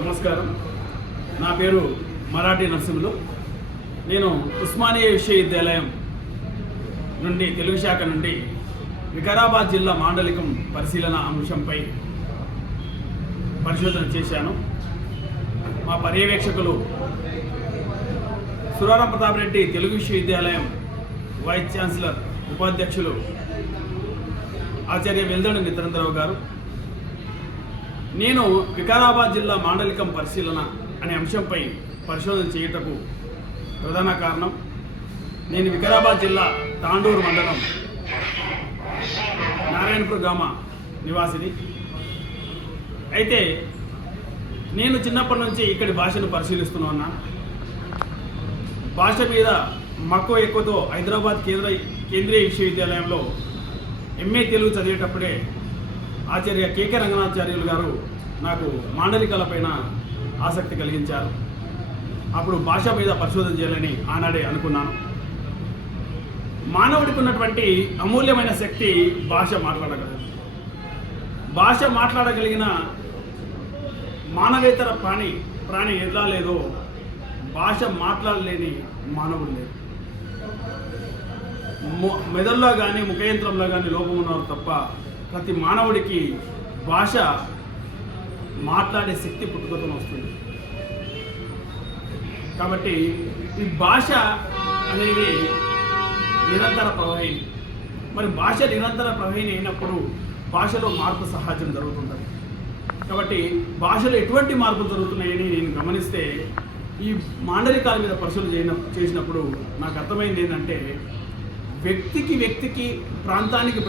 నమస్కారం. నా పేరు మరాఠీ నరసింహులు. నేను ఉస్మానియా విశ్వవిద్యాలయం నుండి తెలుగు శాఖ నుండి వికారాబాద్ జిల్లా మాండలికం పరిశీలన అంశంపై పరిశోధన చేశాను. మా పర్యవేక్షకులు సురారం ప్రతాప్ రెడ్డి తెలుగు విశ్వవిద్యాలయం వైస్ ఛాన్సలర్ ఉపాధ్యక్షులు ఆచార్య వెల్దండి నిత్యానందరావు గారు. నేను వికారాబాద్ జిల్లా మాండలికం పరిశీలన అనే అంశంపై పరిశోధన చేయుటకు ప్రధాన కారణం, నేను వికారాబాద్ జిల్లా తాండూరు మండలం నారాయణపూర్ గ్రామ నివాసిని. అయితే నేను చిన్నప్పటి నుంచి ఇక్కడి భాషను పరిశీలిస్తున్నా. భాష మీద మక్కువ ఎక్కువతో హైదరాబాద్ కేంద్రీయ విశ్వవిద్యాలయంలో ఎంఏ తెలుగు చదివేటప్పుడే ఆచార్య కేకే రంగనాథాచార్యులు గారు నాకు మాండలికాలపైన ఆసక్తి కలిగించారు. అప్పుడు భాష మీద పరిశోధన చేయాలని ఆనాడే అనుకున్నాను. మానవుడికి ఉన్నటువంటి అమూల్యమైన శక్తి భాష మాట్లాడగలదు. భాష మాట్లాడగలిగిన మానవేతర ప్రాణి ఎట్లా లేదో భాష మాట్లాడలేని మానవుడు లేదు. మెదడులో కానీ ముఖయంత్రంలో కానీ లోపం ఉన్నారు తప్ప ప్రతి మానవుడికి భాష మాట్లాడే శక్తి పుట్టుకతో వస్తుంది. కాబట్టి ఈ భాష అనేది నిరంతర ప్రవహిని. మరి భాష నిరంతర ప్రవహిని అయినప్పుడు భాషలో మార్పు సహజం జరుగుతుంటుంది. కాబట్టి భాషలో ఎటువంటి మార్పులు జరుగుతున్నాయని నేను గమనిస్తే ఈ మాండలికాల మీద పరిశోధన చేసినప్పుడు నాకు అర్థమైంది ఏంటంటే వ్యక్తికి ప్రాంతానికి